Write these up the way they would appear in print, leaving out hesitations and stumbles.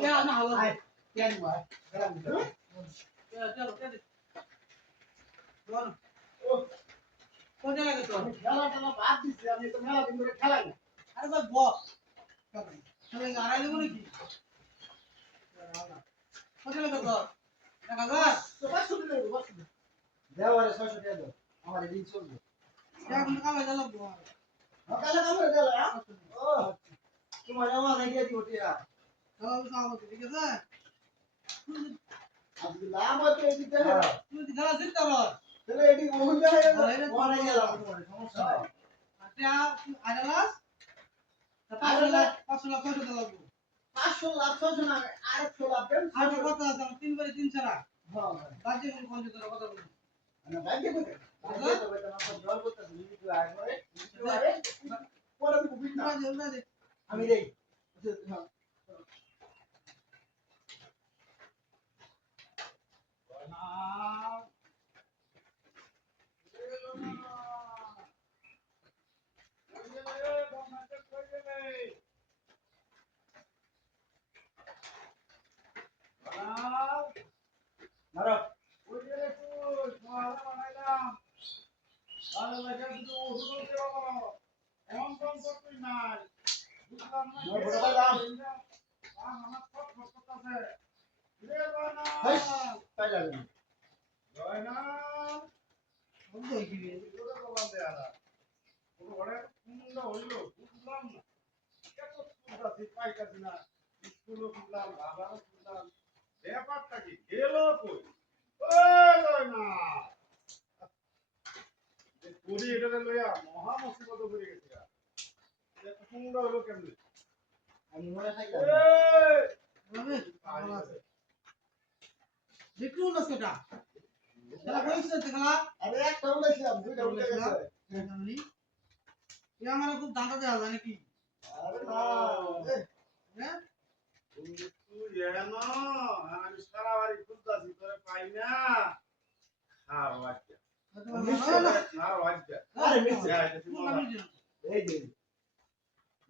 Ya na halo. Ai, কেন ভাই? Ya chalo chalo. Bon. ও কোন লাগে তো? খেলাটা না বাদ দিছি আমি তো মেলা দিন ধরে খেলাই না। আরে ভাই বস। তুমি আড়াই দেবো নাকি? কত লাগে তো? টাকা দাও। তো বাস শুনে দেব বাস। দেওয়ারে 600 টাকা দাও। আমার দিন চলবে। এখন কামাই দিলাম গো। কালে কামড়ে দিলা হ্যাঁ? ও তোমার আমার আইডিয়া দিও টিয়া। তাহলে সামনে ঠিক আছে? আজকে লাভ হচ্ছে এদিকে হ্যাঁ। তুই খেলা জিততে পারো। তাহলে এটি ওহন দেখা গেল। ওহন গেলাম তোমার সমস্যা নাই। আচ্ছা আইডালাস? 500 লাখ কত দিলাম? 500 লাভ 600 না 800 লাভ দেন। আর কত আছে? 3 বারে 3 ছাড়া। হ্যাঁ। বাজে কোন কোন কথা বলি। না বাইকে কই? বাইকে তো বেটা না জল করতে দিবি আয় করে। পরে দিব বিনা। আমি দেই। হ্যাঁ। মারো ওই যে তুই মারা বানাইলাম আরে লাগে শুধু ওষুধ দেওয়া বলো এমন কম করতেই নাই বুঝলাম না মোর বড় ভাই দাও আমার সব করতেছে রে বানা হাই তাই লাগে জয় না বন্ধ হয়ে গিয়ে ওরে বললাম দেয়ালা ওরে ওরে কুন্ডা হইল বুঝলাম না কত সুন্দর পাইতাছি না স্কুলও বুঝলাম বাবাও বুঝলাম ব্যাপারটা কি গেল কই জয় না পুরি এটা লইয়া মহা মুসিবত হয়ে গেছে এত সুন্দর হলো কেমনে আমি মনে থাকি দেখু না সেটা খেলা কইছে খেলা আরে একটা উড়াইছিলাম দুইটা উড়ে গেছে জানি এ আমার খুব দাঁড়া দেওয়া যায় নাকি আরে না হ্যাঁ তুই এনো আমি সারা বাড়ি খুঁজতাছি তোরে পাই না আর বাচ্চা আর বাচ্চা আরে মিছে এই এই যে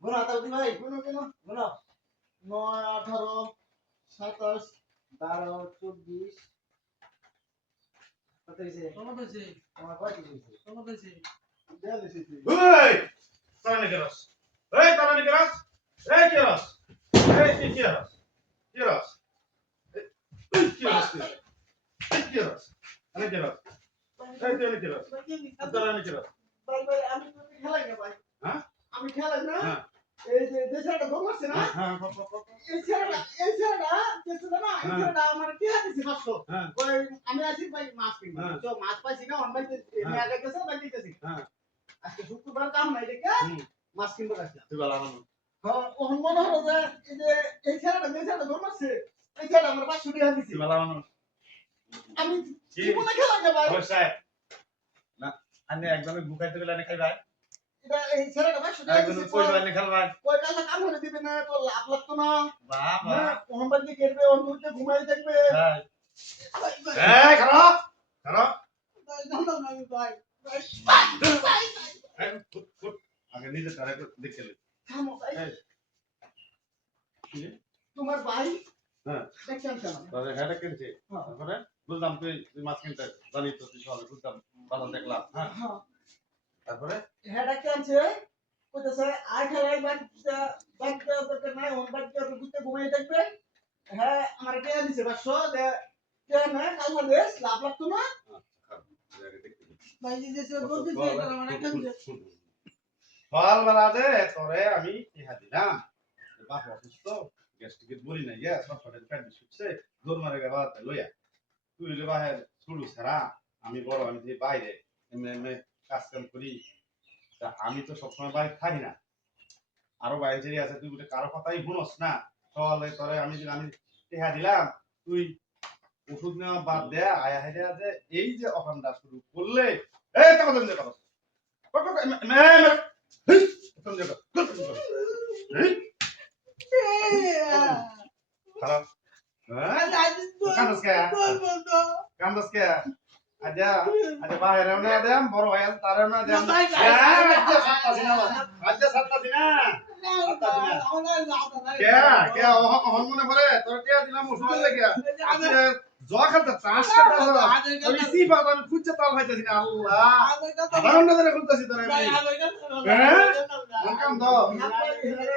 গোনা তাও দি ভাই গোনা কেন গোনা 9 18 27 12 24 কত হইছে কত হইছে আমার কত হইছে কত হইছে 42 হইছে ওই তারানি কেরাস এই তারানি কেরাস এই কেরাস এই কেরাস কেরাস এই কেরাস এই কেরাস আমি কেরাস এই তুই কেরাস তারানি কেরাস ভাই ভাই আমি তো খেলাই না ভাই হ্যাঁ আমি খেলাই না হ্যাঁ এই যে দেশটা দম আছে না হ্যাঁ এই ছেলেটা কেসটা না এই ছেলেটা আমার কি আছে 500 হ্যাঁ কই আমি আছি ভাই মাছ কিনব হ্যাঁ। তো মাছ পাইছি না অন ভাই নিয়ে আগে গেছে ভাই দিতেছি হ্যাঁ আজকে শুক্রবার কাম নাই দেখে মাছ কিনব আসলাম তুই বলা মানুষ হ্যাঁ ওহন মনে হলো যে এই ছেলেটা যে ছেলেটা দম আছে এই ছেলেটা আমার 500 টাকা দিছি তুই বলা মানুষ আমি জীবনে খেলাই না ভাই অবশ্যই না আমি একদমই বুকাইতে গেলে খাই ভাই এটা এই ছেলেটা 500 টাকা একদম দিছি কই মানে খেল ভাই কই কালকে কাম হলে দিবে না তো লাভ লাগতো না বাবা ওহন ভাই কি করবে ওহন উঠে ঘুমাই দেখবে ভাই ভাই এই খারাপ খারাপ ভাই জানো না আমি ভাই আগে নিজে তারে দেখে লে থামো ভাই কি তোমার ভাই হ্যাঁ দেখছেন কেন তাহলে হেডা কিনছে তারপরে বুঝলাম তুই মাছ কিনতে জানি তো তুই সবাই বুঝলাম বাজার দেখলাম হ্যাঁ হ্যাঁ তারপরে হেডা কেনছে কইতেছে আর খেলাই বাচ্চা দরকার নাই ওর বাচ্চা ঘুরতে ঘুমাই থাকবে হ্যাঁ আমার কে দিছে 500 দে কেন কাল দেশ লাভ লাগতো না ভাই যে সে বলতেছে এটা আমার একটা ফল বেলা দে তোরে আমি ইহা দিলাম বাপ অসুস্থ গ্যাস টিকিট বলি না ইয়া সব সঠিক ফ্যাট বিশুচ্ছে দৌড় মারে গেবা লইয়া তুই যে বাহে শুরু ছাড়া আমি বড় আমি যে বাইরে এমনি এমনি কাজ কাম করি তা আমি তো সবসময় বাইরে থাকি না আরো বাইরে যে আছে তুই বলে কারো কথাই শুনস না চল তোরে আমি ইহা দিলাম তুই ওষুধ নেওয়া বাদ দে আয়া হেডে আছে এই যে অকামটা শুরু করলে এই টাকা দেন কথা খারাপ কান্দস কে আজা আজা বাহিরে না দেম বড় ভাই তারে না দেম আজা সাতটা দিনা কে কে অহন মনে পড়ে তোর কে দিলাম ওষুধের লাগা আজকে জ্বর খাতে চাষ কাটা আমি সি বাবা আমি খুঁজতে তাল খাইতেছি না আল্লাহ আধা ঘন্টা ধরে খুঁজতেছি তোর আমি মন কাম দাও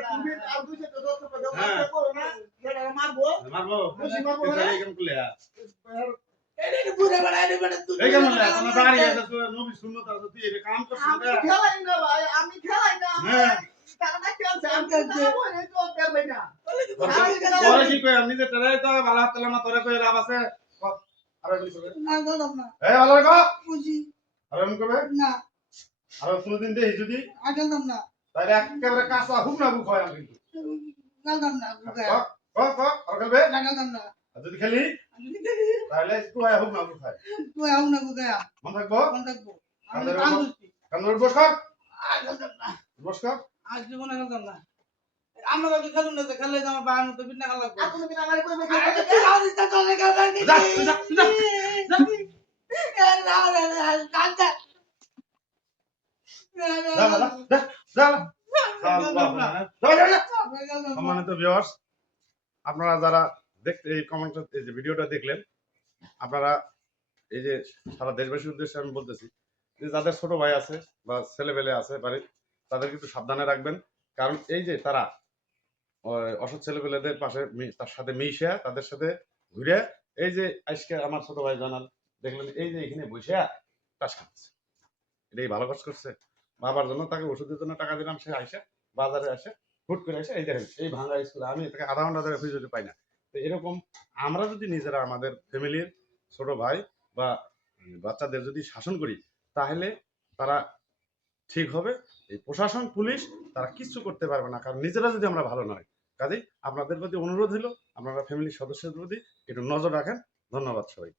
তুমি আর দুইটা তো দশ টাকা দাও মারতে করো না যেটা মারবো মারবো খুশি মারবো না তাহলে কেমন করলে এটা পুরো বড় এটা বড় তুই এই কেমন লাগে তোমার বাড়ি আছে তুই নবী সুন্নত আছে তুই এটা কাম করছিস আমি না খেলাই না ভাই আমি খেলাই না হ্যাঁ কারণ খেলছে আমি খেলছে ওই তো পারবে না তোরে কি কই আমি যে তোরে তো ভালো হাত না তোরে কই লাভ আছে আরে কি করবে না গেলাম না এই ভালো কো খুশি আরে এমন করবে না আর কোনদিন দেই যদি গেলাম না তাহলে একেবারে কাঁচা হুক না বুক হয় আমি কিন্তু গেলাম না আর খেলবে গেলাম না আর যদি খেলি তাহলে একটু হয় হুক না বুক হয় তুই আউ না বুঝা মন থাকবো কোন থাকবো আমি কান্দরে কাম করছি কান্দরে বস কর গেলাম না বস কর আজ জীবনে গেলাম না আমরা তো খেলুন না খেললে তো আমার বাবার মতো বিনা খেলা লাগবে আপনি বিনা আমারে কইবে তুই আউস তা চলে গেল যা যা যা না না না কান্দা যা যা যা সম্মানিত ভিউয়ার্স আপনারা যারা দেখতে এই কমেন্ট এই যে ভিডিওটা দেখলেন আপনারা এই যে সারা দেশবাসীর উদ্দেশ্যে আমি বলতেছি যে যাদের ছোট ভাই আছে বা ছেলেবেলে আছে বাড়ির তাদের কিন্তু সাবধানে রাখবেন কারণ এই যে তারা অসৎ ছেলেপেলেদের পাশে তার সাথে মিশে তাদের সাথে ঘুরে এই যে আজকে আমার ছোট ভাই জানাল দেখলেন এই যে এখানে বসে তাস খাচ্ছে এটাই ভালো কাজ করছে বাবার জন্য তাকে ওষুধের জন্য টাকা দিলাম সে আইসে বাজারে আসে হুট করে আসে এই দেখেন এই ভাঙা স্কুলে আমি তাকে আধা ঘন্টা ধরে খুঁজে পাই না তো এরকম আমরা যদি নিজেরা আমাদের ফ্যামিলির ছোট ভাই বা বাচ্চাদের যদি শাসন করি তাহলে তারা ঠিক হবে এই প্রশাসন পুলিশ তারা কিচ্ছু করতে পারবে না কারণ নিজেরা যদি আমরা ভালো নয় কাজেই আপনাদের প্রতি অনুরোধ হলো আপনারা ফ্যামিলির সদস্যদের প্রতি একটু নজর রাখেন ধন্যবাদ সবাই